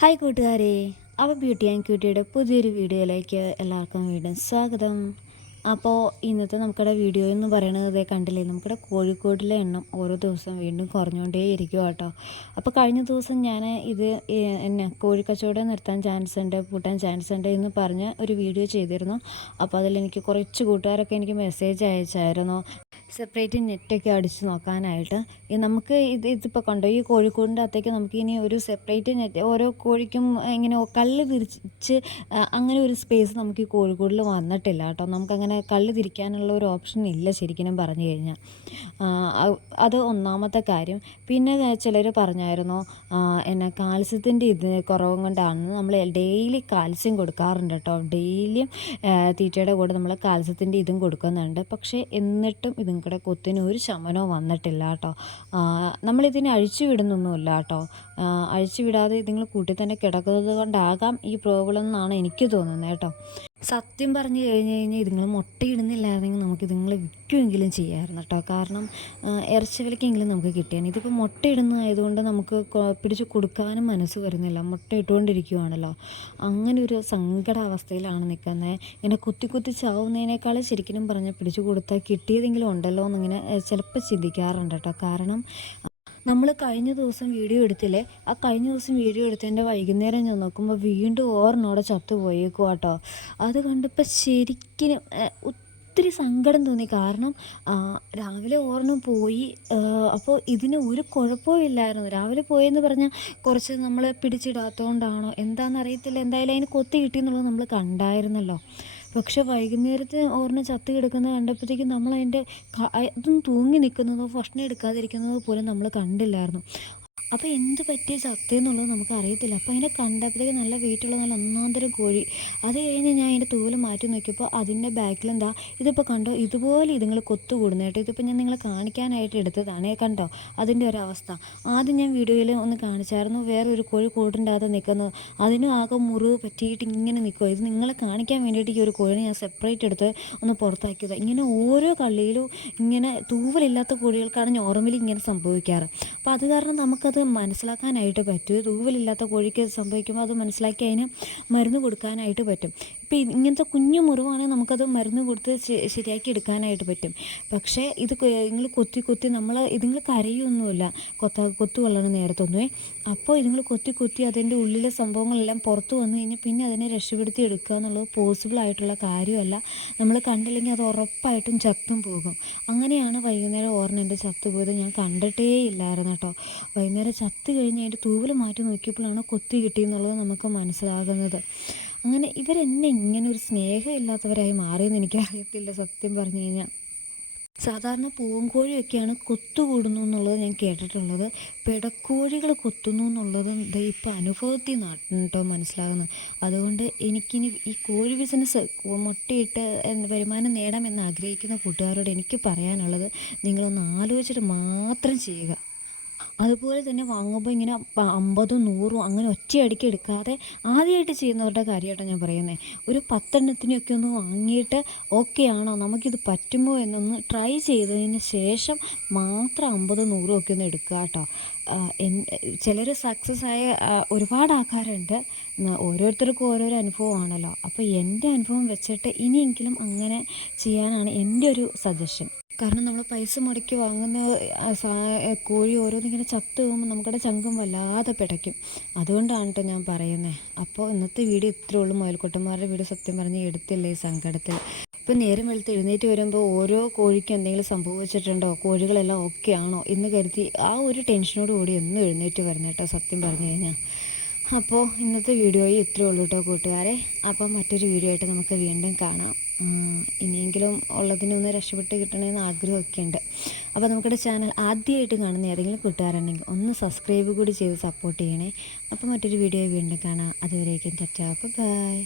Hi കൂട്ടുകാരെ, അപ്പോൾ beauty and ക്യൂട്ടിയുടെ പുതിയൊരു വീഡിയോയിലേക്ക് എല്ലാവർക്കും വീണ്ടും സ്വാഗതം. അപ്പോൾ ഇന്നത്തെ നമുക്കിടെ വീഡിയോ എന്ന് പറയുന്നത് കണ്ടില്ലേ, നമുക്കിടെ കോഴിക്കോടിലെ എണ്ണം ഓരോ ദിവസം വീണ്ടും കുറഞ്ഞുകൊണ്ടേ ഇരിക്കുക കേട്ടോ. അപ്പോൾ കഴിഞ്ഞ ദിവസം ഞാൻ ഇത് എന്നെ കോഴിക്കച്ചവടം നിർത്താൻ ചാൻസ് ഉണ്ട്, പൂട്ടാൻ ചാൻസ് ഉണ്ട് എന്ന് പറഞ്ഞ് ഒരു വീഡിയോ ചെയ്തിരുന്നു. അപ്പോൾ അതിലെനിക്ക് കുറച്ച് കൂട്ടുകാരൊക്കെ എനിക്ക് മെസ്സേജ് അയച്ചായിരുന്നു സെപ്പറേറ്റ് നെറ്റൊക്കെ അടിച്ച് നോക്കാനായിട്ട്. നമുക്ക് ഇതിപ്പോൾ കണ്ടോ, ഈ കോഴിക്കോടിൻ്റെ അകത്തേക്ക് നമുക്ക് ഇനി ഒരു സെപ്പറേറ്റ് നെറ്റ് ഓരോ കോഴിക്കും ഇങ്ങനെ കല്ല് തിരിച്ച് അങ്ങനെ ഒരു സ്പേസ് നമുക്ക് ഈ കോഴിക്കോടിൽ വന്നിട്ടില്ല കേട്ടോ. നമുക്കങ്ങനെ കല്ല് തിരിക്കാനുള്ള ഒരു ഓപ്ഷൻ ഇല്ല ശരിക്കും പറഞ്ഞു കഴിഞ്ഞാൽ. അത് ഒന്നാമത്തെ കാര്യം. പിന്നെ ചിലർ പറഞ്ഞായിരുന്നു എന്നാ കാൽസ്യത്തിൻ്റെ കുറവും കൊണ്ടാണ്. നമ്മൾ ഡെയിലി കാൽസ്യം കൊടുക്കാറുണ്ട് കേട്ടോ. ഡെയിലിയും തീറ്റയുടെ കൂടെ നമ്മൾ കാൽസ്യത്തിൻ്റെ ഇതും കൊടുക്കുന്നുണ്ട്. പക്ഷേ എന്നിട്ടും ഇതും കൂടെ കൊത്തിന് ഒരു ശമനവും വന്നിട്ടില്ല കേട്ടോ. നമ്മളിതിനെ അഴിച്ചു വിടുന്നൊന്നുമില്ല കേട്ടോ. അഴിച്ചു വിടാതെ ഇതുങ്ങൾ കൂട്ടിൽ തന്നെ കിടക്കുന്നത് കൊണ്ടാകാം ഈ പ്രോബ്ലം എന്നാണ് എനിക്ക് തോന്നുന്നത് കേട്ടോ. സത്യം പറഞ്ഞു കഴിഞ്ഞാൽ ഇതുങ്ങൾ മുട്ടയിടുന്നില്ലായിരുന്നെങ്കിൽ നമുക്ക് ഇതുങ്ങളെ വിൽക്കുമെങ്കിലും ചെയ്യാമായിരുന്നു കേട്ടോ. കാരണം ഇറച്ചി വിലക്കെങ്കിലും നമുക്ക് കിട്ടിയാണ്. ഇതിപ്പോൾ മുട്ടയിടുന്നതായതുകൊണ്ട് നമുക്ക് പിടിച്ച് കൊടുക്കാനും മനസ്സ് വരുന്നില്ല. മുട്ട ഇട്ടുകൊണ്ടിരിക്കുകയാണല്ലോ. അങ്ങനെ ഒരു സങ്കടാവസ്ഥയിലാണ് നിൽക്കുന്നത്. ഇങ്ങനെ കുത്തി കുത്തി ചാവുന്നതിനേക്കാൾ ശരിക്കും പറഞ്ഞാൽ പിടിച്ചു കൊടുത്താൽ കിട്ടിയതെങ്കിലും ഉണ്ടല്ലോ എന്നിങ്ങനെ ചിലപ്പോൾ ചിന്തിക്കാറുണ്ട് കേട്ടോ. കാരണം നമ്മൾ കഴിഞ്ഞ ദിവസം വീഡിയോ എടുത്തില്ലേ, ആ കഴിഞ്ഞ ദിവസം വീഡിയോ എടുത്തതിൻ്റെ വൈകുന്നേരം ഞാൻ നോക്കുമ്പോൾ വീണ്ടും ഓർണോടെ ചത്തുപോയേക്കും കേട്ടോ. അത് കണ്ടപ്പോൾ ശരിക്കും ഒത്തിരി സങ്കടം തോന്നി. കാരണം രാവിലെ ഓർണം പോയി. അപ്പോൾ ഇതിന് ഒരു കുഴപ്പവും ഇല്ലായിരുന്നു. രാവിലെ പോയെന്ന് പറഞ്ഞാൽ കുറച്ച് നമ്മൾ പിടിച്ചിടാത്തതുകൊണ്ടാണോ എന്താണെന്നറിയത്തില്ല, എന്തായാലും അതിന് കൊത്തി കിട്ടിയെന്നുള്ളത് നമ്മൾ കണ്ടായിരുന്നല്ലോ. പക്ഷെ വൈകുന്നേരത്തെ ഓർണം ചത്ത് കിടക്കുന്നത് കണ്ടപ്പോഴത്തേക്കും നമ്മൾ അതിൻ്റെ അതും തൂങ്ങി നിൽക്കുന്നതോ ഭക്ഷണം എടുക്കാതിരിക്കുന്നതോ പോലും നമ്മൾ കണ്ടില്ലായിരുന്നു. അപ്പോൾ എന്ത് പറ്റിയ ചത്തയെന്നുള്ളത് നമുക്ക് അറിയത്തില്ല. അപ്പോൾ അതിനെ കണ്ടപ്പോഴത്തേക്ക് നല്ല വെയിറ്റുള്ള നല്ല ഒന്നാന്തരം കോഴി. അത് കഴിഞ്ഞ് ഞാൻ അതിൻ്റെ തൂവൽ മാറ്റി നോക്കിയപ്പോൾ അതിൻ്റെ ബാക്കിലെന്താ ഇതിപ്പോൾ കണ്ടോ, ഇതുപോലെ ഇതുങ്ങൾ കൊത്തുകൂടുന്നു കേട്ടോ. ഇതിപ്പോൾ ഞാൻ നിങ്ങളെ കാണിക്കാനായിട്ട് എടുത്തതാണ്. കണ്ടോ അതിൻ്റെ ഒരവസ്ഥ. ആദ്യം ഞാൻ വീഡിയോയിൽ ഒന്ന് കാണിച്ചായിരുന്നു വേറൊരു കോഴി കൂടിൻ്റെ അകത്ത് നിൽക്കുന്നത്. അതിനും ആകെ മുറിവ് പറ്റിയിട്ട് ഇങ്ങനെ നിൽക്കുക. ഇത് നിങ്ങളെ കാണിക്കാൻ വേണ്ടിയിട്ട് ഈ ഒരു കോഴിനെ ഞാൻ സെപ്പറേറ്റ് എടുത്ത് ഒന്ന് പുറത്താക്കിയത്. ഇങ്ങനെ ഓരോ കള്ളിയിലും ഇങ്ങനെ തൂവലില്ലാത്ത കോഴികൾക്കാണ് നോർമലി ഇങ്ങനെ സംഭവിക്കാറ്. അപ്പോൾ അത് കാരണം നമുക്കത് മനസ്സിലാക്കാനായിട്ട് പറ്റും. തൂവലില്ലാത്ത കോഴിക്ക് സംഭവിക്കുമ്പോൾ അത് മനസ്സിലാക്കി അതിന് മരുന്ന് കൊടുക്കാനായിട്ട് പറ്റും. ഇപ്പോൾ ഇങ്ങനത്തെ കുഞ്ഞു മുറിവാണെങ്കിൽ നമുക്കത് മരുന്ന് കൊടുത്ത് ശരിയാക്കി എടുക്കാനായിട്ട് പറ്റും. പക്ഷേ ഇത് ഇതുങ്ങൾ കൊത്തി കൊത്തി ഇതുങ്ങൾ കരയൊന്നുമില്ല കൊത്തുകൊള്ളണം നേരത്തൊന്നുമേ. അപ്പോൾ ഇതുങ്ങൾ കൊത്തി കൊത്തി അതിൻ്റെ ഉള്ളിലെ സംഭവങ്ങളെല്ലാം പുറത്ത് വന്നു കഴിഞ്ഞാൽ പിന്നെ അതിനെ രക്ഷപ്പെടുത്തി എടുക്കുക എന്നുള്ളത് പോസിബിൾ ആയിട്ടുള്ള കാര്യമല്ല. നമ്മൾ കണ്ടില്ലെങ്കിൽ അത് ഉറപ്പായിട്ടും ചത്തും പോകും. അങ്ങനെയാണ് വൈകുന്നേരം ഓർണൻ്റെ ചത്തുപോയത്. ഞാൻ കണ്ടിട്ടേ ഇല്ലായിരുന്നു കേട്ടോ. വൈകുന്നേരം ചത്ത് കഴിഞ്ഞ് അതിൻ്റെ തൂവൽ മാറ്റി നോക്കിയപ്പോഴാണ് കൊത്തി കിട്ടിയെന്നുള്ളത് നമുക്ക് മനസ്സിലാകുന്നത്. അങ്ങനെ ഇവരെന്നെ ഇങ്ങനെ ഒരു സ്നേഹമില്ലാത്തവരായി മാറിയെന്ന് എനിക്കറിയത്തില്ല സത്യം പറഞ്ഞു കഴിഞ്ഞാൽ. സാധാരണ പൂവൻകോഴിയൊക്കെയാണ് കൊത്തുകൂടുന്നു എന്നുള്ളത് ഞാൻ കേട്ടിട്ടുള്ളത്. പിടക്കോഴികൾ കൊത്തുന്നു എന്നുള്ളത് ഇപ്പോൾ അനുഭവത്തിൽ നിന്നാണ് കേട്ടോ മനസ്സിലാകുന്നത്. അതുകൊണ്ട് എനിക്കിനി ഈ കോഴി ബിസിനസ് മുട്ടയിട്ട് വരുമാനം നേടാമെന്ന് ആഗ്രഹിക്കുന്ന കൂട്ടുകാരോട് എനിക്ക് പറയാനുള്ളത്, നിങ്ങളൊന്ന് ആലോചിച്ചിട്ട് മാത്രം ചെയ്യുക. അതുപോലെ തന്നെ വാങ്ങുമ്പോൾ ഇങ്ങനെ 50, 100 അങ്ങനെ ഒറ്റയടിക്ക് എടുക്കാതെ ആദ്യമായിട്ട് ചെയ്യുന്നവരുടെ കാര്യമായിട്ടോ ഞാൻ പറയുന്നത്. ഒരു 10 എണ്ണത്തിനൊക്കെ ഒന്ന് വാങ്ങിയിട്ട് ഓക്കെ ആണോ, നമുക്കിത് പറ്റുമോ എന്നൊന്ന് ട്രൈ ചെയ്തതിന് ശേഷം മാത്രം 50, 100 ഒക്കെ ഒന്ന് എടുക്കുക കേട്ടോ. ചിലർ സക്സസ് ആയ ഒരുപാട് ആൾക്കാരുണ്ട്. ഓരോരുത്തർക്കും ഓരോരോ അനുഭവമാണല്ലോ. അപ്പോൾ എൻ്റെ അനുഭവം വെച്ചിട്ട് ഇനിയെങ്കിലും അങ്ങനെ ചെയ്യാനാണ് എൻ്റെ ഒരു സജഷൻ. കാരണം നമ്മൾ പൈസ മുടക്കി വാങ്ങുന്ന കോഴി ഓരോന്നിങ്ങനെ ചത്തു പോകുമ്പോൾ നമുക്കടെ ചങ്കും വല്ലാതെ പിടയ്ക്കും. അതുകൊണ്ടാണ് കേട്ടോ ഞാൻ പറയുന്നത്. അപ്പോൾ ഇന്നത്തെ വീഡിയോ ഇത്രേ ഉള്ളൂ. മുയൽക്കുട്ടന്മാരുടെ വീഡിയോ സത്യം പറഞ്ഞ് എടുത്തില്ലേ ഈ സങ്കടത്തിൽ. ഇപ്പം നേരം വെളുത്ത് എഴുന്നേറ്റ് വരുമ്പോൾ ഓരോ കോഴിക്കും എന്തെങ്കിലും സംഭവിച്ചിട്ടുണ്ടോ, കോഴികളെല്ലാം ഓക്കെ ആണോ എന്ന് കരുതി ആ ഒരു ടെൻഷനോട് കൂടി ഒന്നും എഴുന്നേറ്റ് വരുന്നത് കേട്ടോ സത്യം പറഞ്ഞു കഴിഞ്ഞാൽ. അപ്പോൾ ഇന്നത്തെ വീഡിയോയിൽ ഇത്രേ ഉള്ളൂ കേട്ടോ കൂട്ടുകാരെ. അപ്പം മറ്റൊരു വീഡിയോ ആയിട്ട് നമുക്ക് വീണ്ടും കാണാം. ഇനിയെങ്കിലും ഉള്ളതിനൊന്ന് രക്ഷപ്പെട്ട് കിട്ടണമെന്ന് ആഗ്രഹമൊക്കെ ഉണ്ട്. അപ്പോൾ നമ്മുടെ ചാനൽ ആദ്യമായിട്ട് കാണുന്ന ഏതെങ്കിലും കൂട്ടുകാരുണ്ടെങ്കിൽ ഒന്ന് സബ്സ്ക്രൈബ് കൂടി ചെയ്ത് സപ്പോർട്ട് ചെയ്യണേ. അപ്പോൾ മറ്റൊരു വീഡിയോ വീണ്ടും കാണാം. അതുവരേക്കും ടാറ്റാ, ബൈ.